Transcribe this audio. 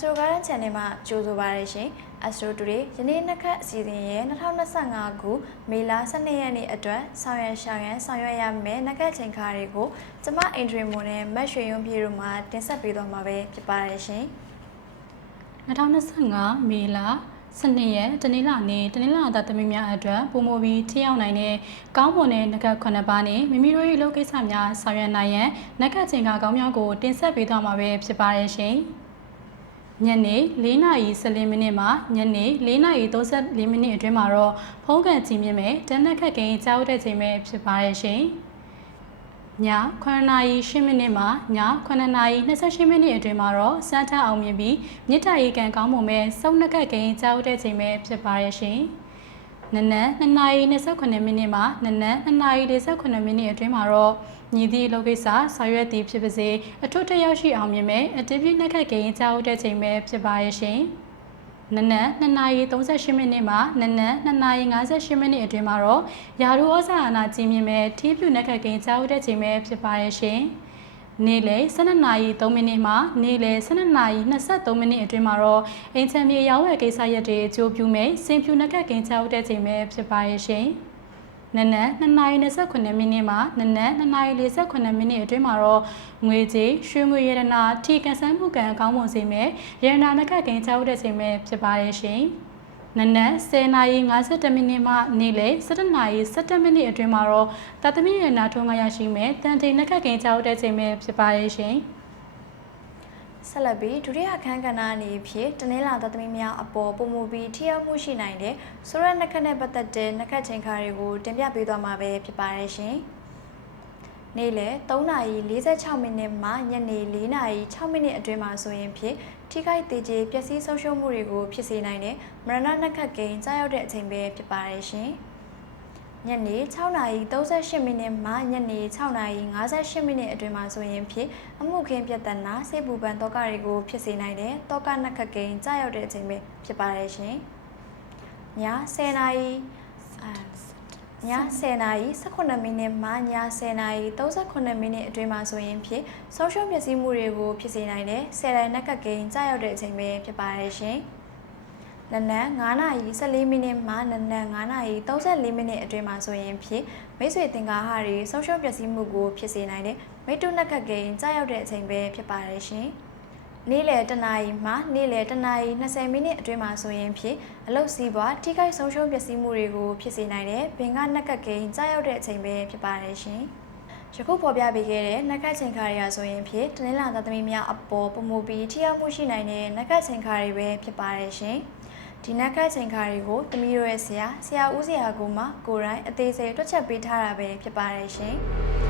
channel မှာကြိုဆိုပါရရှင်။ Astro Today ယနေ့နှစ်ခတ်အစီအစဉ်ရဲ့2025ခုမေလ12ရက်နေ့အတွက်ဆောင်ရွက်ရှောင်ရန်ဆောင်ရွက်ရမယ့်နှစ်ခတ်ချိန်ခါတွေကိုကျမအင်ဒရီမွန်နဲ့မတ်ရွှေရုံပြေတို့မှတင်ဆက်ပေးသွားမှာပဲဖြစ်ပါရရှင်။2025မေလ12ရက်တနင်္လာနေ့တနင်္လာသားသမီးများအတွက်ပုံမူပြီးထိရောက်နိုင်တဲ့ကောင်းမွန်တဲ့နဂတ်9ပါးနဲ့မိမိတို့ရဲ့လုပ်ကိစ္စများဆောင်ရွက်နိုင်ရန်နဂတ်ချိန်ကကောင်းများကိုတင်ဆက်ပေးသွားမှာပဲဖြစ်ပါရဲ့ရှင်။ ညနေ4:14မိနစ်မှညနေ4:34မိနစ်အတွင်းမှာတော့ဖုံးကန်ကြည့်မြင်မဲ့တနက်ခတ်ကိန်းကြားဦးတဲ့ချိန်ပဲဖြစ်ပါရဲ့ရှင်။ည9:08မိနစ်မှည9:28မိနစ်အတွင်းမှာတော့စမ်းထအောင်မြင်ပြီးမြစ်တာရီကန်ကောင်းမွန်မဲ့စုံနှက်ကတ်ကိန်းကြားဦးတဲ့ချိန်ပဲဖြစ်ပါရဲ့ရှင်။ နနက်2:28မိနစ်မှနနက်2:48မိနစ်အတွင်းမှာတော့ညီသည့်လောကိစ္စဆောင်ရွက်သည်ဖြစ်ပါစေအထွတ်တရောက်ရှိအောင်မြင်မဲ့အတိပြည့်နှက်ကတ်ကိန်းကြားဦးတဲ့ချိန်ပဲဖြစ်ပါရဲ့ရှင်။နနက်2:38မိနစ်မှနနက်2:58မိနစ်အတွင်းမှာတော့ယာရုဩဇာအာဏာကြီးမြင့်မဲ့ထီးပြူနက်ခတ်ကိန်းကြားဦးတဲ့ချိန်ပဲဖြစ်ပါရဲ့ရှင်။ နေ့လယ်12:03မိနစ်မှနေ့လယ်12:23မိနစ်အတွင်းမှာတော့အင်ချံမြေရောင်းဝယ်ကိစ္စရက်တွေအကျိုးပြုမဲ့စင်ဖြူနက်ခတ်ကိန်းကြားဦးတဲ့ချိန်ပဲဖြစ်ပါရဲ့ရှင်။နနက်2:29မိနစ်မှနနက်2:48မိနစ်အတွင်းမှာတော့ငွေကြေးရွှေငွေရတနာထိကန်ဆန်းမှုကံအကောင်းမွန်စေမဲ့ရတနာနကကိန်းချောက်တဲ့ချိန်ပဲဖြစ်ပါရဲ့ရှင်။ နနက်10:52မိနစ်မှနေ့လယ်17:17မိနစ်အတွင်းမှာတော့တသမီရတနာထုံးကရရှိမဲ့တန်တိန်နကကိန်းချောက်တဲ့ချိန်ပဲဖြစ်ပါရဲ့ရှင်။ဆက်လက်ပြီးဒုတိယခန်းကဏ္ဍအနေဖြင့်တနင်္လာသသမီများအပေါ်ပုံမူပြီးထိရောက်မှုရှိနိုင်တဲ့ဆိုရက်နှစ်ခတ်နဲ့ပတ်သက်တဲ့နှစ်ခတ်ချိန်ခါတွေကိုတင်ပြပေးသွားမှာပဲဖြစ်ပါတယ်ရှင်။နေ့လယ်3:46မိနစ်မှညနေ4:06မိနစ်အတွင်းမှာဆိုရင်ဖြင့် ထိခိုက်သေးခြင်းပျက်စီးဆုံးရှုံးမှုတွေကိုဖြစ်စေနိုင်တဲ့မရဏနှစ်ခတ်ကိန်းကြားရောက်တဲ့အချိန်ပဲဖြစ်ပါတယ်ရှင်။ညနေ6:38မိနစ်မှညနေ6:58မိနစ်အတွင်းမှာဆိုရင်ဖြင့်အမှုခင်းပြဿနာစိတ်ပူပန်တောကတွေကိုဖြစ်စေနိုင်တဲ့တောကနှစ်ခတ်ကိန်းကြားရောက်တဲ့အချိန်ပဲဖြစ်ပါတယ်ရှင်။ည10:00နာရီအာ ည10:00နာရီ18မိနစ်မှည10:00နာရီ38မိနစ်အတွင်းမှာဆိုရင်ဖြင့်ဆုံးရှုံးပျက်စီးမှုတွေကိုဖြစ်စေနိုင်တဲ့10တိုင်နှစ်ခတ်ကိန်းကြားရောက်တဲ့အချိန်ပဲဖြစ်ပါတယ်ရှင်။နနက်9:14မိနစ်မှနနက်9:34မိနစ်အတွင်းမှာဆိုရင်ဖြင့်မိတ်ဆွေသင်္ကာဟတွေဆုံးရှုံးပျက်စီးမှုကိုဖြစ်စေနိုင်တဲ့မိတုနှစ်ခတ်ကိန်းကြားရောက်တဲ့အချိန်ပဲဖြစ်ပါတယ်ရှင်။ နေ့လယ်တနာရီမှနေ့လယ်တနာရီ20မိနစ်အတွင်းမှာဆိုရင်ဖြင့်အလုတ်စီးပွားထိခိုက်ဆုံးရှုံးပျက်စီးမှုတွေကိုဖြစ်စေနိုင်တဲ့ဘင်္ဂနှစ်ကတ်ကိန်းကြားရောက်တဲ့အချိန်ပဲဖြစ်ပါတယ်ရှင်။ယခုပေါ်ပြပေးခဲ့တဲ့နှက်ခတ်ချိန်ခါတွေကဆိုရင်ဖြင့်တနင်္လာသားသမီးများအပေါ်ပုံမူပြီးထိရောက်မှုရှိနိုင်တဲ့နှက်ခတ်ချိန်ခါတွေပဲဖြစ်ပါတယ်ရှင်။ဒီနှက်ခတ်ချိန်ခါတွေကိုသမီးတို့ရဲ့ဆရာဆရာဦးဆရာကမှကိုယ်တိုင်အသေးစိတ်တွက်ချက်ပေးထားတာပဲဖြစ်ပါတယ်ရှင်။